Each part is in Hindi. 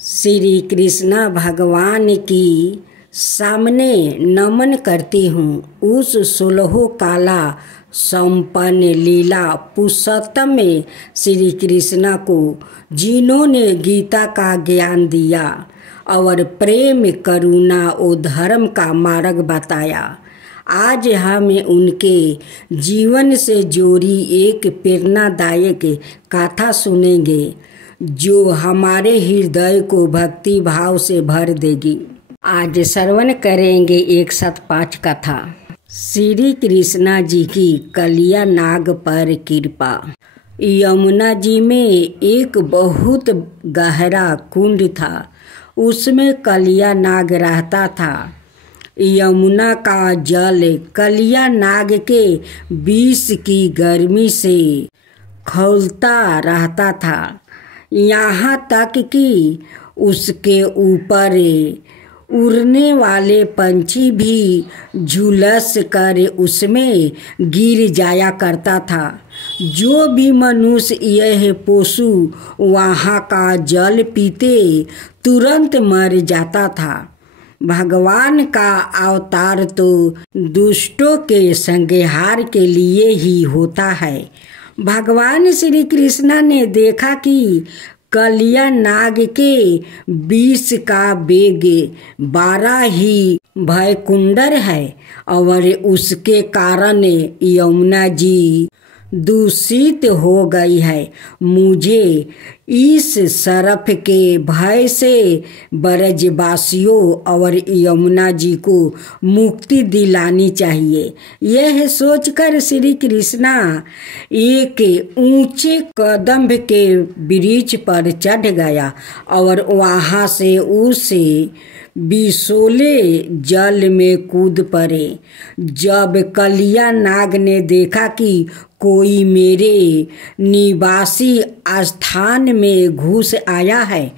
श्री कृष्ण भगवान की सामने नमन करती हूँ। उस 16 काला संपन्न लीला पुरुषोत्तम में श्री कृष्ण को जिन्होंने गीता का ज्ञान दिया और प्रेम करुणा और धर्म का मार्ग बताया, आज हम उनके जीवन से जुड़ी एक प्रेरणादायक कथा सुनेंगे जो हमारे हृदय को भक्ति भाव से भर देगी। आज श्रवण करेंगे एक साथ 5 कथा। श्री कृष्णा जी की कलिया नाग पर कृपा। यमुना जी में एक बहुत गहरा कुंड था, उसमें कलिया नाग रहता था। यमुना का जल कलिया नाग के विष की गर्मी से खौलता रहता था, यहाँ तक कि उसके ऊपर उड़ने वाले पंछी भी झुलस कर उसमें गिर जाया करता था। जो भी मनुष्य यह पशु वहाँ का जल पीते तुरंत मर जाता था। भगवान का अवतार तो दुष्टों के संहार के लिए ही होता है। भगवान श्री कृष्ण ने देखा कि कलिया नाग के विष का वेग 12 ही भयकुंडर है और उसके कारण यमुना जी दूषित हो गई है। मुझे इस सरफ के भय से ब्रजवासियों और यमुना जी को मुक्ति दिलानी चाहिए। यह सोचकर श्री कृष्णा एक ऊंचे कदम्ब के वृक्ष पर चढ़ गया और वहां से उसे विषोले जल में कूद पड़े। जब कलिया नाग ने देखा कि कोई मेरे निवासी स्थान में घुस आया है,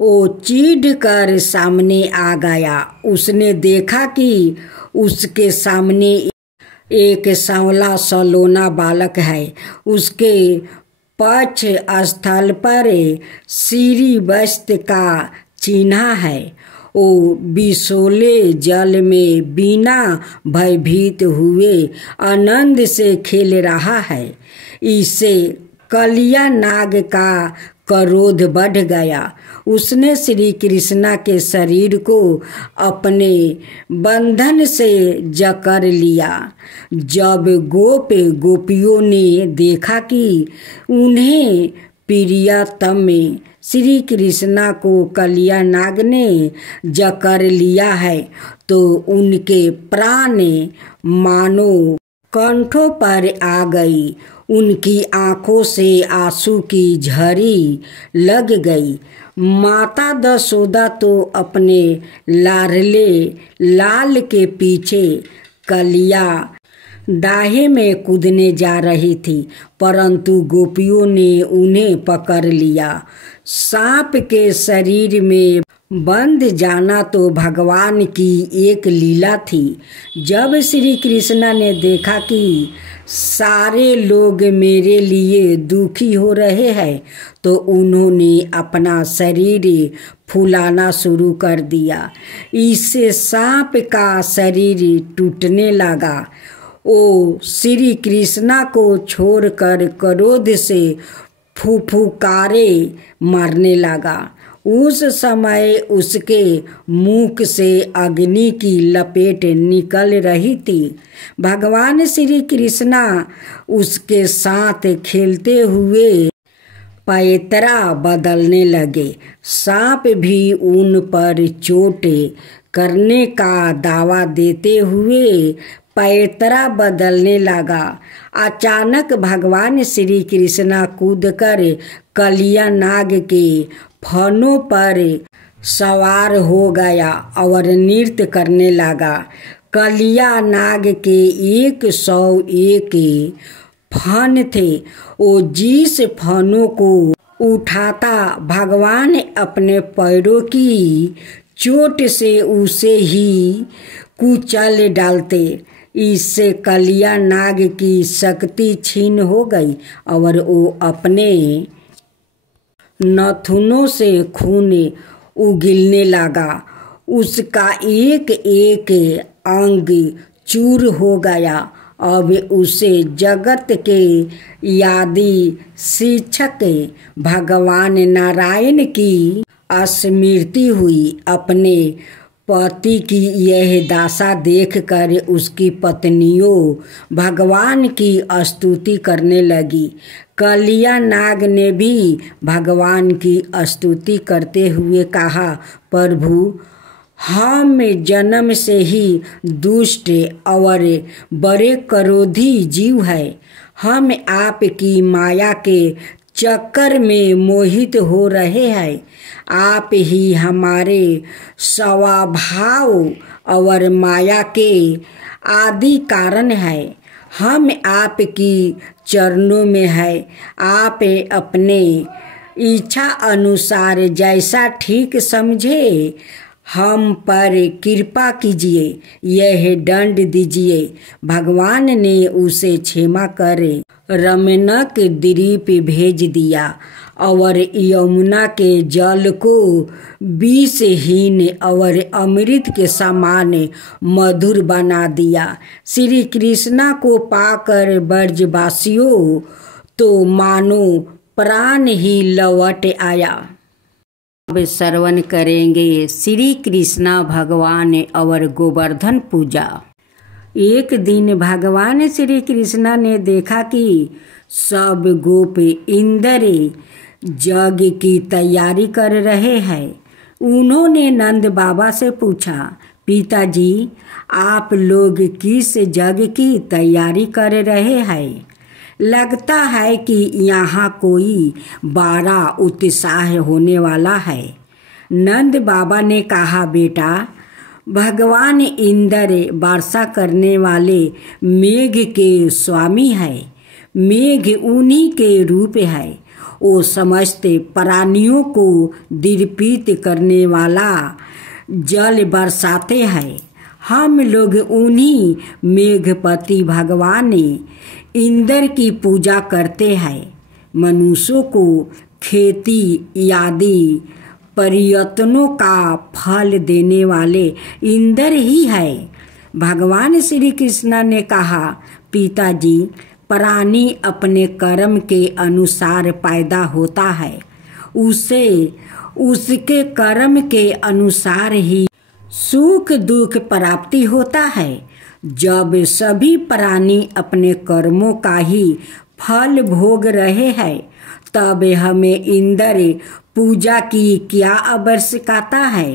वो चीढ़ कर सामने आ गया। उसने देखा कि उसके सामने एक सांवला सलोना बालक है। उसके पक्ष स्थल पर श्री वस्त्र का चिन्ह है। वो विषोले जल में बिना भयभीत हुए आनंद से खेल रहा है। इससे कलिया नाग का क्रोध बढ़ गया। उसने श्री कृष्णा के शरीर को अपने बंधन से जकड़ लिया। जब गोपियों ने देखा कि उन्हें प्रियतम श्री कृष्णा को कलिया नाग ने जकड़ लिया है, तो उनके प्राण मानो कंठों पर आ गई। उनकी आंखों से आंसू की झड़ी लग गई। माता यशोदा तो अपने लाडले लाल के पीछे कलिया डाहे में कूदने जा रही थी, परंतु गोपियों ने उन्हें पकड़ लिया। सांप के शरीर में बंध जाना तो भगवान की एक लीला थी। जब श्री कृष्ण ने देखा कि सारे लोग मेरे लिए दुखी हो रहे हैं, तो उन्होंने अपना शरीर फुलाना शुरू कर दिया। इससे सांप का शरीर टूटने लगा। वो श्री कृष्णा को छोड़कर क्रोध से फुफुकारे मारने लगा। उस समय उसके मुख से अग्नि की लपेट निकल रही थी। भगवान श्री कृष्णा उसके साथ खेलते हुए पैतरा बदलने लगे। सांप भी उन पर चोट करने का दावा देते हुए पैतरा बदलने लगा। अचानक भगवान श्री कृष्णा कूदकर कलिया नाग के फनों पर सवार हो गया और नृत्य करने लगा। कलिया नाग के 101 फन थे। वो जिस फनों को उठाता, भगवान अपने पैरों की चोट से उसे ही कुचल डालते। इससे कलिया नाग की शक्ति छीन हो गई और वो अपने नाखूनों से खून उगलने लगा। उसका एक एक अंग चूर हो गया। अब उसे जगत के आदि शिक्षक भगवान नारायण की स्मृति हुई। अपने पति की यह दशा देखकर उसकी पत्नियों भगवान की स्तुति करने लगी। कलिया नाग ने भी भगवान की स्तुति करते हुए कहा, प्रभु, हम जन्म से ही दुष्ट और बड़े क्रोधी जीव है। हम आपकी माया के चक्कर में मोहित हो रहे हैं। आप ही हमारे स्वभाव और माया के आदि कारण है। हम आपकी चरणों में है। आप अपने इच्छा अनुसार जैसा ठीक समझे हम पर कृपा कीजिए, यह दंड दीजिए। भगवान ने उसे क्षमा कर रमणक द्वीप भेज दिया और यमुना के जल को विषहीन और अमृत के समान मधुर बना दिया। श्री कृष्णा को पाकर ब्रजवासियों तो मानो प्राण ही लौट आया। अब श्रवण करेंगे श्री कृष्णा भगवान और गोवर्धन पूजा। एक दिन भगवान श्री कृष्णा ने देखा कि सब गोप इंद्र यज्ञ की तैयारी कर रहे हैं। उन्होंने नंद बाबा से पूछा, पिताजी, आप लोग किस यज्ञ की तैयारी कर रहे हैं? लगता है कि यहाँ कोई बड़ा उत्साह होने वाला है। नंद बाबा ने कहा, बेटा, भगवान इंद्र वर्षा करने वाले मेघ के स्वामी है। मेघ उन्हीं के रूप है। वो समस्त प्राणियों को दीर्पित करने वाला जल बरसाते हैं। हम लोग उन्हीं मेघपति भगवान इंद्र की पूजा करते हैं। मनुष्यों को खेती आदि प्रयत्नों का फल देने वाले इंद्र ही है। भगवान श्री कृष्ण ने कहा, पिताजी, प्राणी अपने कर्म के अनुसार पैदा होता है। उसे उसके कर्म के अनुसार ही सुख दुख प्राप्ति होता है। जब सभी प्राणी अपने कर्मों का ही फल भोग रहे हैं, तब हमें इंद्र पूजा की क्या आवश्यकता है?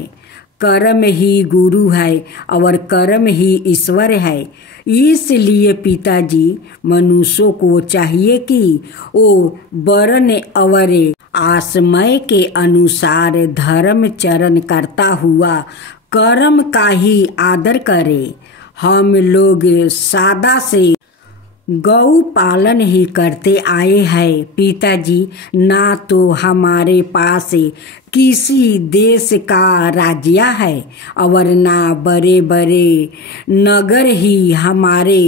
कर्म ही गुरु है और कर्म ही ईश्वर है। इसलिए पिताजी, मनुष्यों को चाहिए कि वो वर्ण और आश्रय के अनुसार धर्म चरण करता हुआ कर्म का ही आदर करे। हम लोग सदा से गौ पालन ही करते आए हैं पिताजी। ना तो हमारे पास किसी देश का राज्य है और ना बड़े बड़े नगर ही हमारे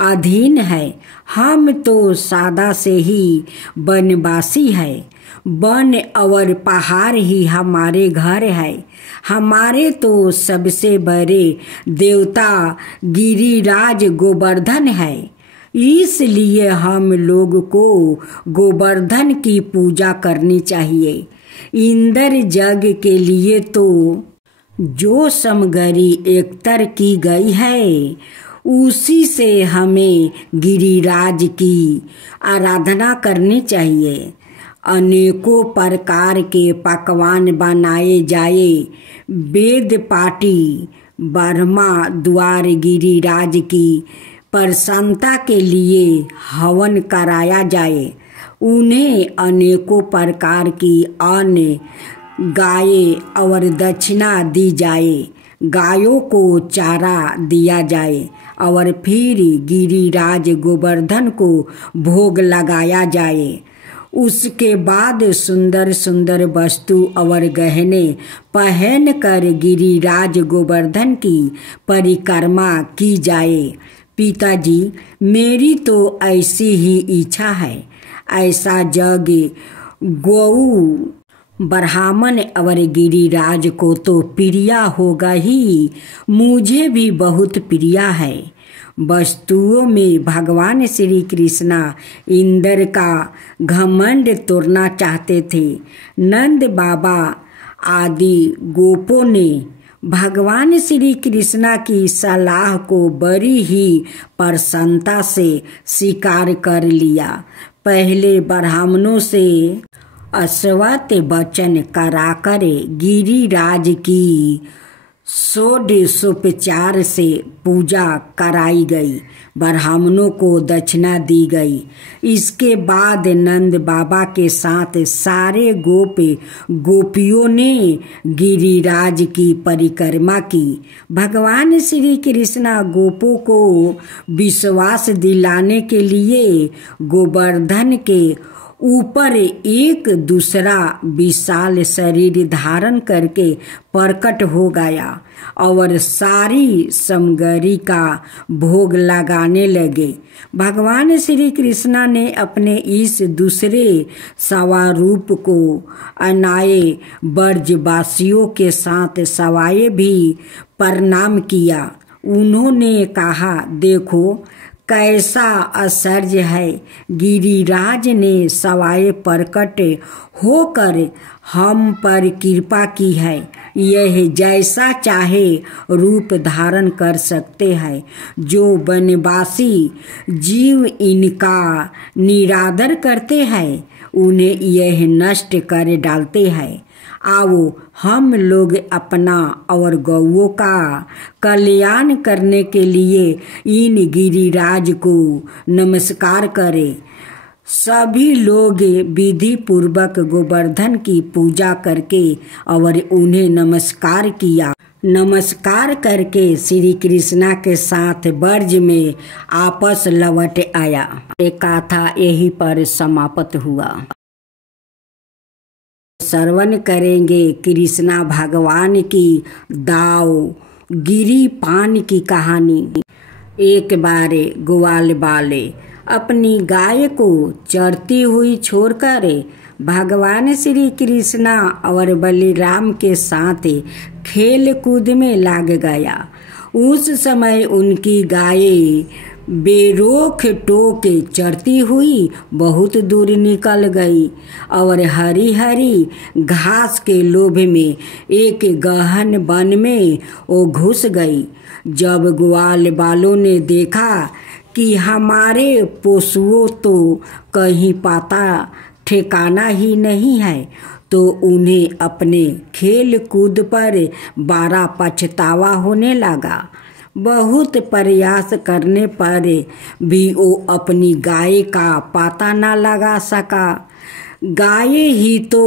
अधीन है। हम तो सदा से ही वनवासी है। वन और पहाड़ ही हमारे घर है। हमारे तो सबसे बड़े देवता गिरिराज गोवर्धन है। इसलिए हम लोग को गोवर्धन की पूजा करनी चाहिए। इंद्र यज्ञ के लिए तो जो सामग्री एकत्र की गई है, उसी से हमें गिरिराज की आराधना करनी चाहिए। अनेकों प्रकार के पकवान बनाए जाए। वेद पाठी ब्रह्मा द्वार गिरिराज की प्रसन्नता के लिए हवन कराया जाए। उन्हें अनेकों प्रकार की अन्न गाय और दक्षिणा दी जाए। गायों को चारा दिया जाए और फिर गिरिराज गोवर्धन को भोग लगाया जाए। उसके बाद सुंदर सुंदर वस्तु और गहने पहनकर गिरिराज गोवर्धन की परिक्रमा की जाए। पिताजी, मेरी तो ऐसी ही इच्छा है। ऐसा यज्ञ गौ ब्राह्मण और गिरिराज को तो प्रिया होगा ही, मुझे भी बहुत प्रिया है। वस्तुओं में भगवान श्री कृष्णा इंद्र का घमंड तोड़ना चाहते थे। नंद बाबा आदि गोपों ने भगवान श्री कृष्णा की सलाह को बड़ी ही प्रसन्नता से स्वीकार कर लिया। पहले ब्राह्मणों से अश्वत्थ वचन कराकर गिरिराज की षोडशोपचार से पूजा कराई गई, ब्राह्मणों को दक्षिणा दी गई। इसके बाद नंद बाबा के साथ सारे गोपियों ने गिरिराज की परिक्रमा की। भगवान श्री कृष्णा गोपों को विश्वास दिलाने के लिए गोवर्धन के ऊपर एक दूसरा विशाल शरीर धारण करके प्रकट हो गया और सारी सामग्री का भोग लगाने लगे। भगवान श्री कृष्णा ने अपने इस दूसरे स्वरूप को अनाए ब्रजवासियों के साथ सवाए भी प्रणाम किया। उन्होंने कहा, देखो कैसा आश्चर्य है, गिरिराज ने सवाए प्रकट होकर हम पर कृपा की है। यह जैसा चाहे रूप धारण कर सकते हैं। जो वनवासी जीव इनका निरादर करते हैं, उन्हें यह नष्ट कर डालते हैं। आओ हम लोग अपना और गौओं का कल्याण करने के लिए इन गिरिराज को नमस्कार करें। सभी लोग विधि पूर्वक गोवर्धन की पूजा करके और उन्हें नमस्कार किया। नमस्कार करके श्री कृष्णा के साथ ब्रज में आपस लौट आया। एक कथा यहीं पर समाप्त हुआ। श्रवण करेंगे कृष्णा भगवान की दाव गिरी पान की कहानी। एक बार ग्वाल वाले अपनी गाय को चरती हुई छोड़कर भगवान श्री कृष्णा और बलिराम के साथ खेल कूद में लग गया। उस समय उनकी गाय बेरोक टोक चरती हुई बहुत दूर निकल गई और हरी हरी घास के लोभ में एक गहन वन में वो घुस गई। जब ग्वाल वालों ने देखा कि हमारे पशुओं तो कहीं पता ठिकाना ही नहीं है, तो उन्हें अपने खेल कूद पर बड़ा पछतावा होने लगा। बहुत प्रयास करने पर भी वो अपनी गाय का पता न लगा सका। गाय ही तो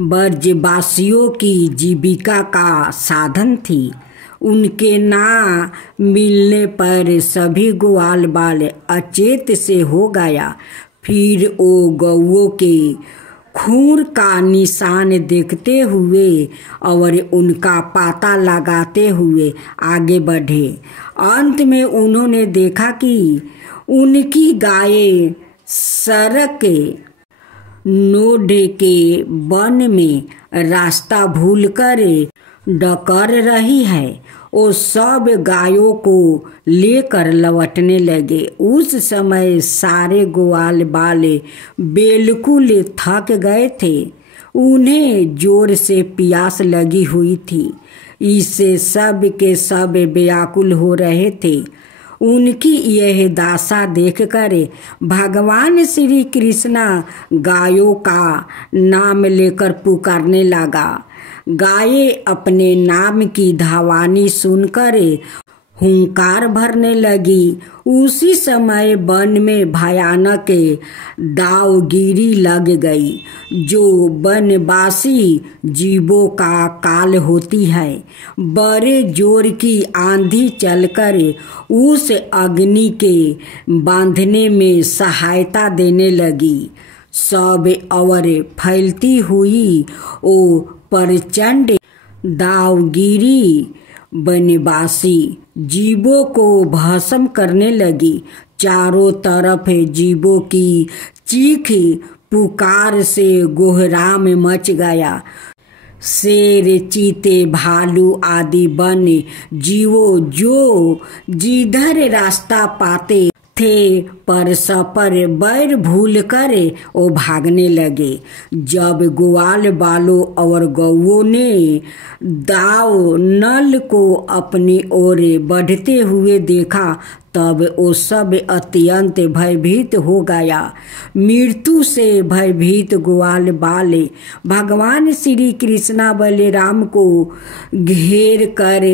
ब्रजवासियों की जीविका का साधन थी। उनके ना मिलने पर सभी ग्वाल बाल अचेत से हो गया। फिर वो गौओं के खूर का निशान देखते हुए और उनका पता लगाते हुए आगे बढ़े। अंत में उन्होंने देखा कि उनकी गाय सड़क नोड के वन में रास्ता भूलकर डकर रही है। वो सब गायों को लेकर लौटने लगे। उस समय सारे ग्वाल वाले बिल्कुल थक गए थे। उन्हें जोर से प्यास लगी हुई थी। इससे सब के सब व्याकुल हो रहे थे। उनकी यह दशा देखकर भगवान श्री कृष्णा गायों का नाम लेकर पुकारने लगा। गाय अपने नाम की धावानी सुनकर हुंकार भरने लगी। उसी समय वन में भयानक दावगिरी लग गई, जो वनवासी जीवों का काल होती है। बड़े जोर की आंधी चलकर उस अग्नि के बांधने में सहायता देने लगी। सब और फैलती हुई वो प्रचंड दावगिरी वनवासी जीवों को भस्म करने लगी। चारों तरफ जीवों की चीख पुकार से कोहराम मच गया। शेर, चीते, भालू आदि वन्य जीवों जो जिधर रास्ता पाते थे परस्पर बैर भूल कर वो भागने लगे। जब ग्वाल बालों और गौओं ने दाव नल को अपनी ओर बढ़ते हुए देखा तब वो सब अत्यंत भयभीत हो गया। मृत्यु से भयभीत ग्वाल बाले भगवान श्री कृष्ण बलराम को घेर कर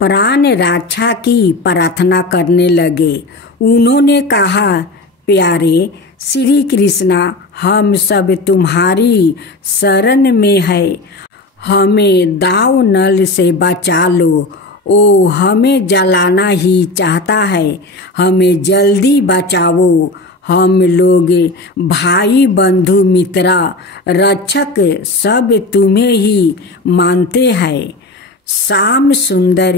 प्राण रक्षा की प्रार्थना करने लगे। उन्होंने कहा, प्यारे श्री कृष्णा, हम सब तुम्हारी शरण में है, हमें दाव नल से बचा लो। ओ हमें जलाना ही चाहता है, हमें जल्दी बचाओ। हम लोग भाई बंधु मित्र रक्षक सब तुम्हें ही मानते हैं। श्याम सुंदर,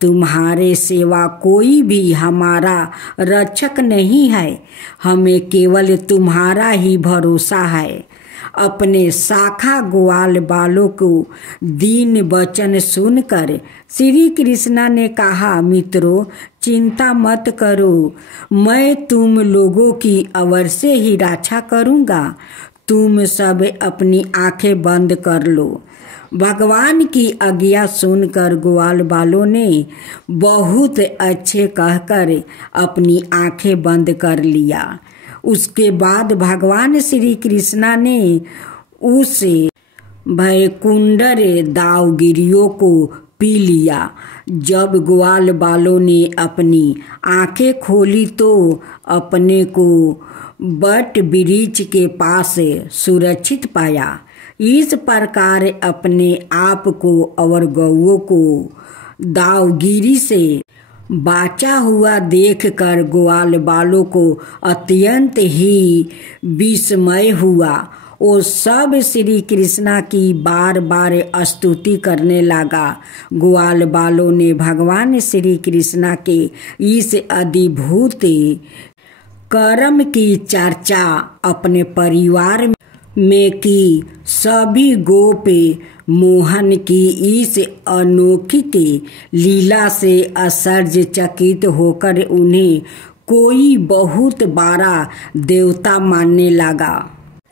तुम्हारे सिवा कोई भी हमारा रक्षक नहीं है, हमें केवल तुम्हारा ही भरोसा है। अपने शाखा ग्वाल बालों को दीन वचन सुनकर श्री कृष्णा ने कहा, मित्रों चिंता मत करो, मैं तुम लोगों की अवश्य ही रक्षा करूँगा। तुम सब अपनी आंखें बंद कर लो। भगवान की आज्ञा सुनकर ग्वाल बालों ने बहुत अच्छे कहकर अपनी आंखें बंद कर लिया। उसके बाद भगवान श्री कृष्णा ने उस भयकुंडर दावगिरियों को पी लिया। जब ग्वाल बालों ने अपनी आंखें खोली तो अपने को बट वृक्ष के पास सुरक्षित पाया। इस प्रकार अपने आप को और गौओं को दावगिरी से बाचा हुआ देखकर ग्वाल बालों को अत्यंत ही विस्मय हुआ। वो सब श्री कृष्णा की बार बार स्तुति करने लगा। ग्वाल बालों ने भगवान श्री कृष्णा के इस अद्भुत कर्म की चर्चा अपने परिवार में की। सभी गोप मोहन की इस अनोखी लीला से आश्चर्यचकित होकर उन्हें कोई बहुत बड़ा देवता मानने लगा।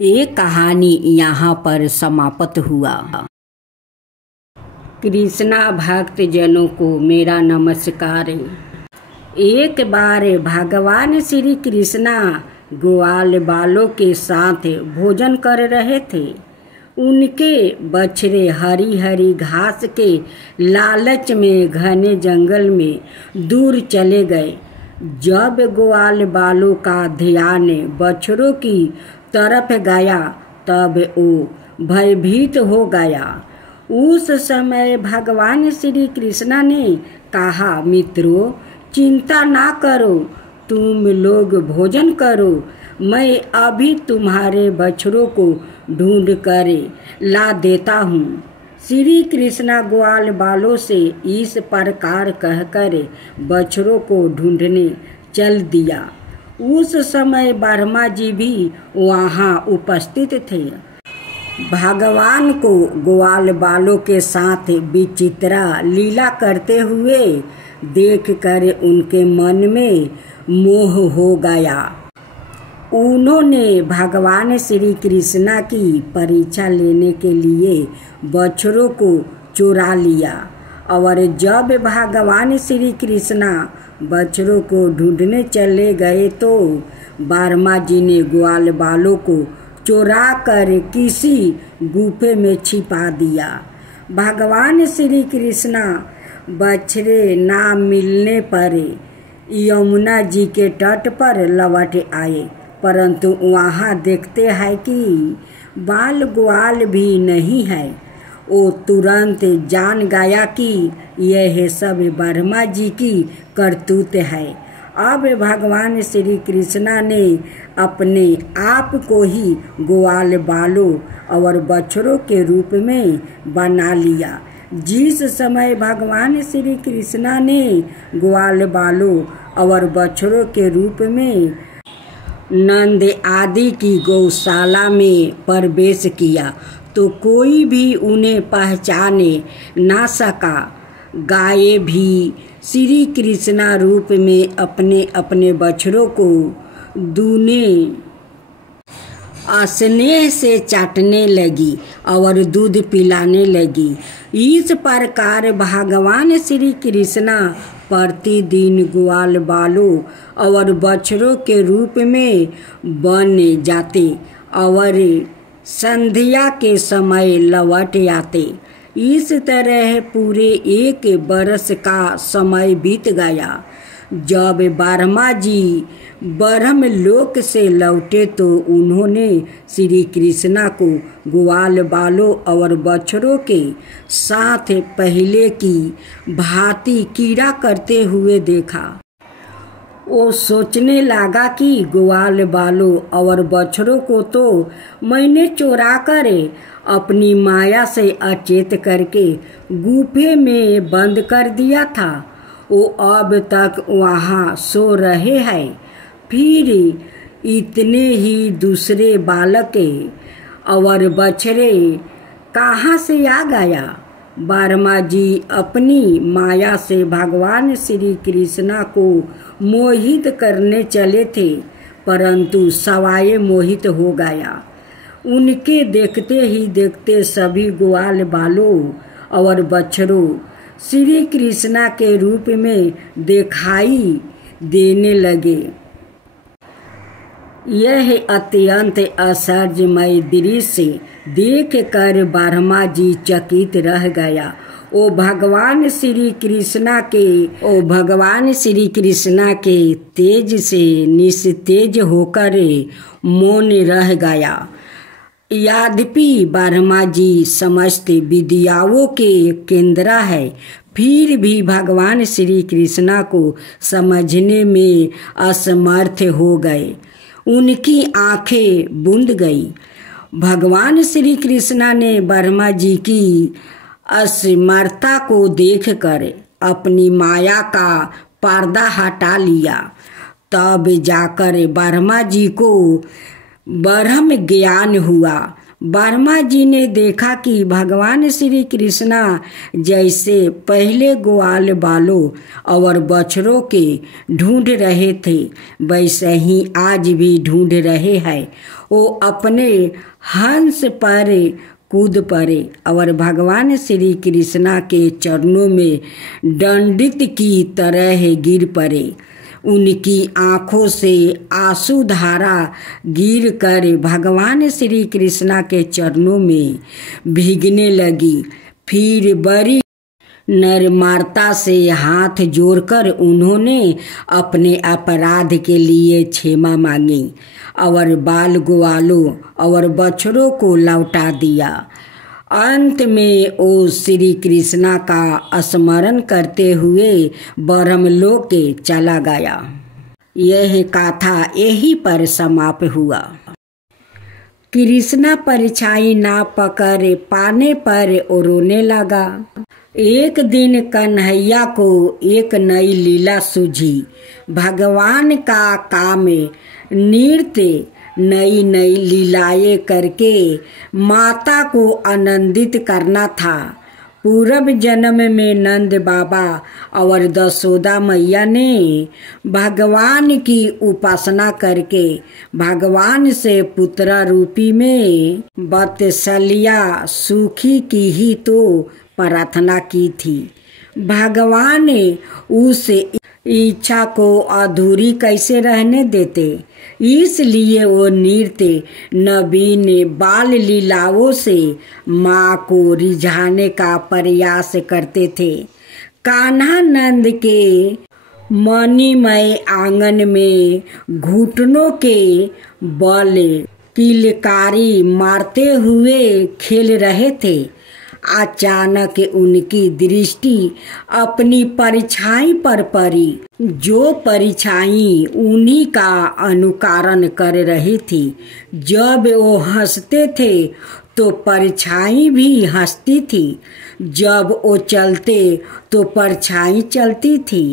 ये कहानी यहाँ पर समाप्त हुआ। कृष्णा भक्त जनों को मेरा नमस्कार। एक बार भगवान श्री कृष्णा ग्वाल बालों के साथ भोजन कर रहे थे। उनके बछड़े हरी हरी घास के लालच में घने जंगल में दूर चले गए। जब ग्वाल बालों का ध्यान बछड़ों की तरफ गया तब वो भयभीत हो गया। उस समय भगवान श्री कृष्णा ने कहा, मित्रों चिंता ना करो, तुम लोग भोजन करो, मैं अभी तुम्हारे बछड़ों को ढूंढ कर ला देता हूँ। श्री कृष्णा ग्वाल बालों से इस प्रकार कहकर बछड़ों को ढूंढने चल दिया। उस समय ब्रह्मा जी भी वहाँ उपस्थित थे। भगवान को ग्वाल बालों के साथ विचित्र लीला करते हुए देखकर उनके मन में मोह हो गया। उन्होंने भगवान श्री कृष्णा की परीक्षा लेने के लिए बछड़ों को चुरा लिया और जब भगवान श्री कृष्णा बछड़ों को ढूंढने चले गए तो ब्रह्मा जी ने ग्वाल बालों को चुरा कर किसी गुफे में छिपा दिया। भगवान श्री कृष्णा बछड़े ना मिलने पर यमुना जी के तट पर लौट आए, परंतु वहाँ देखते हैं कि बाल ग्वाल भी नहीं है। वो तुरंत जान गया कि यह सब ब्रह्मा जी की करतूत है। अब भगवान श्री कृष्णा ने अपने आप को ही ग्वाल बालों और बछड़ों के रूप में बना लिया। जिस समय भगवान श्री कृष्णा ने ग्वाल बालों और बछड़ों के रूप में नंद आदि की गौशाला में प्रवेश किया तो कोई भी उन्हें पहचाने ना सका। गायें भी श्री कृष्णा रूप में अपने अपने बछड़ों को दूने स्नेह से चाटने लगी और दूध पिलाने लगी। इस प्रकार भगवान श्री कृष्णा प्रतिदिन ग्वाल बालों और बछड़ों के रूप में बन जाते और संध्या के समय लौट आते। इस तरह पूरे 1 बरस का समय बीत गया। जब ब्रह्मा जी ब्रह्मलोक से लौटे तो उन्होंने श्री कृष्णा को ग्वाल बालों और बछड़ों के साथ पहले की भांति कीड़ा करते हुए देखा। वो सोचने लगा कि ग्वाल बालों और बछड़ों को तो मैंने चोरा कर अपनी माया से अचेत करके गुफे में बंद कर दिया था। वो अब तक वहाँ सो रहे हैं। फिर इतने ही दूसरे बालक और बछड़े कहाँ से आ गया। ब्रह्मा जी अपनी माया से भगवान श्री कृष्णा को मोहित करने चले थे, परंतु सवाए मोहित हो गया। उनके देखते ही देखते सभी ग्वाल बालों और बछड़ों श्री कृष्णा के रूप में दिखाई देने लगे। यह अत्यंत आश्चर्यमय दृश्य देख कर ब्रह्मा जी चकित रह गया। ओ भगवान श्री कृष्णा के तेज से निस्तेज होकर मौन रह गया। यद्यपि ब्रह्मा जी समस्त विद्याओं के केंद्र है, फिर भी भगवान श्री कृष्णा को समझने में असमर्थ हो गए। उनकी आंखें बूंद गई। भगवान श्री कृष्णा ने ब्रह्मा जी की असमर्थता को देखकर अपनी माया का पर्दा हटा लिया। तब जाकर ब्रह्मा जी को ब्रह्म ज्ञान हुआ। ब्रह्मा जी ने देखा कि भगवान श्री कृष्णा जैसे पहले ग्वाल बालों और बछड़ों के ढूंढ रहे थे, वैसे ही आज भी ढूंढ रहे हैं। वो अपने हंस पर कूद पड़े और भगवान श्री कृष्णा के चरणों में दंडित की तरह गिर पड़े। उनकी आंखों से आंसू धारा गिर कर भगवान श्री कृष्णा के चरणों में भीगने लगी। फिर बड़ी नम्रता से हाथ जोड़कर उन्होंने अपने अपराध के लिए क्षमा मांगी और बाल ग्वालों और बछड़ों को लौटा दिया। अंत में वो श्री कृष्णा का स्मरण करते हुए ब्रह्मलोक चला गया। यह कथा यहीं पर समाप्त हुआ। कृष्णा परछाई ना पकड़ पाने पर रोने लगा। एक दिन कन्हैया को एक नई लीला सूझी। भगवान का काम नृत्य नई नई लीलाएं करके माता को आनंदित करना था। पूर्व जन्म में नंद बाबा और दशोदा मैया ने भगवान की उपासना करके भगवान से पुत्र रूपी में वत्सल्या सुखी की ही तो प्रार्थना की थी। भगवान उस इच्छा को अधूरी कैसे रहने देते, इसलिए वो नृत्य नवीन बाल लीलाओं से माँ को रिझाने का प्रयास करते थे। कान्हा नंद के मणिमय आंगन में घुटनों के बल किलकारी मारते हुए खेल रहे थे। अचानक उनकी दृष्टि अपनी परछाई पर पड़ी, जो परछाई उन्हीं का अनुकरण कर रही थी। जब वो हंसते थे तो परछाई भी हंसती थी, जब वो चलते तो परछाई चलती थी।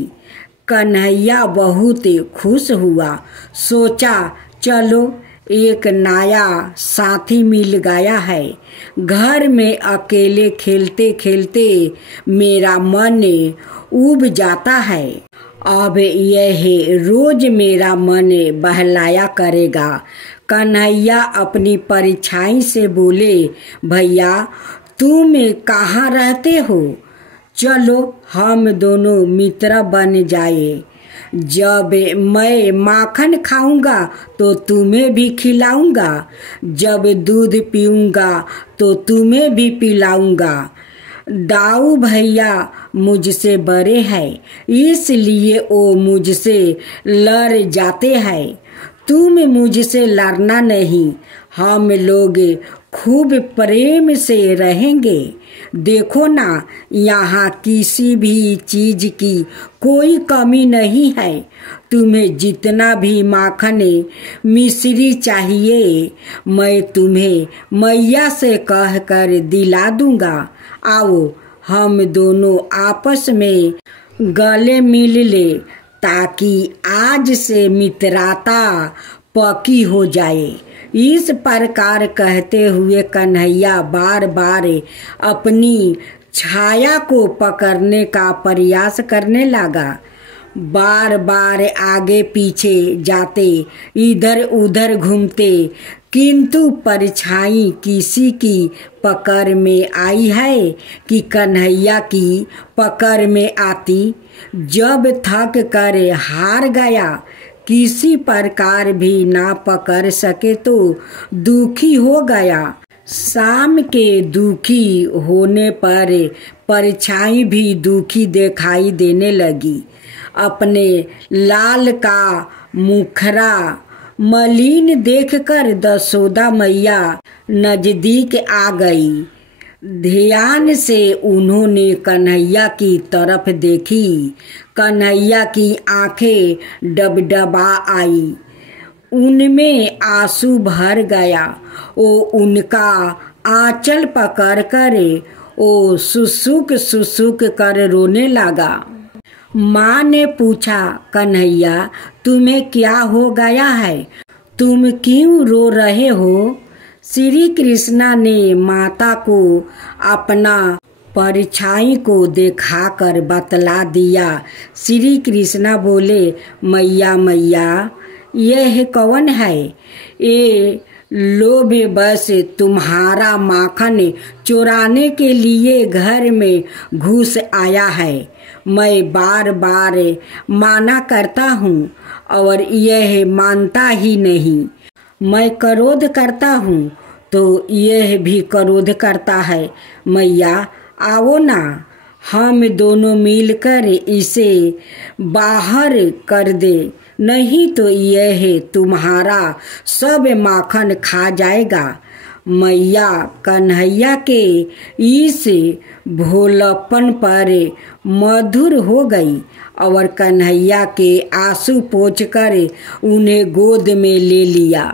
कन्हैया बहुत खुश हुआ। सोचा चलो एक नया साथी मिल गया है। घर में अकेले खेलते खेलते मेरा मन ऊब जाता है। अब यह रोज मेरा मन बहलाया करेगा। कन्हैया अपनी परछाई से बोले, भैया तुम कहाँ रहते हो? चलो हम दोनों मित्र बन जाए। जब मैं माखन खाऊंगा तो तुम्हें भी खिलाऊंगा, जब दूध पीऊंगा तो तुम्हें भी पिलाऊंगा। दाऊ भैया मुझसे बड़े हैं, इसलिए वो मुझसे लड़ जाते हैं। तुम मुझसे लड़ना नहीं, हम लोग खूब प्रेम से रहेंगे। देखो ना, यहाँ किसी भी चीज की कोई कमी नहीं है। तुम्हें जितना भी माखन मिश्री चाहिए मैं तुम्हें मैया से कह कर दिला दूंगा। आओ हम दोनों आपस में गले मिल ले, ताकि आज से मित्रता पक्की हो जाए। इस प्रकार कहते हुए कन्हैया बार बार अपनी छाया को पकड़ने का प्रयास करने लगा। बार बार आगे पीछे जाते, इधर उधर घूमते, किंतु परछाई किसी की पकड़ में आई है कि कन्हैया की पकड़ में आती। जब थक कर हार गया, किसी प्रकार भी ना पकड़ सके तो दुखी हो गया। शाम के दुखी होने पर परछाई भी दुखी दिखाई देने लगी। अपने लाल का मुखरा मलिन देखकर दशोदा मैया नजदीक आ गई। ध्यान से उन्होंने कन्हैया की तरफ देखी। कन्हैया की आंखें डबडबा आई, उनमें आंसू भर गया। वो उनका आंचल पकड़कर वो सुसुक सुसुक कर रोने लगा। माँ ने पूछा, कन्हैया तुम्हें क्या हो गया है? तुम क्यों रो रहे हो? श्री कृष्णा ने माता को अपना परछाई को दिखाकर बतला दिया। श्री कृष्णा बोले, मैया मैया यह कौन है? ये लोभ बस तुम्हारा माखन चुराने के लिए घर में घुस आया है। मैं बार बार माना करता हूँ और यह मानता ही नहीं। मैं क्रोध करता हूँ तो यह भी क्रोध करता है। मैया आओ ना, हम दोनों मिलकर इसे बाहर कर दे, नहीं तो यह तुम्हारा सब माखन खा जाएगा। मैया कन्हैया के इस भोलापन पर मधुर हो गई और कन्हैया के आंसू पोंछकर उन्हें गोद में ले लिया।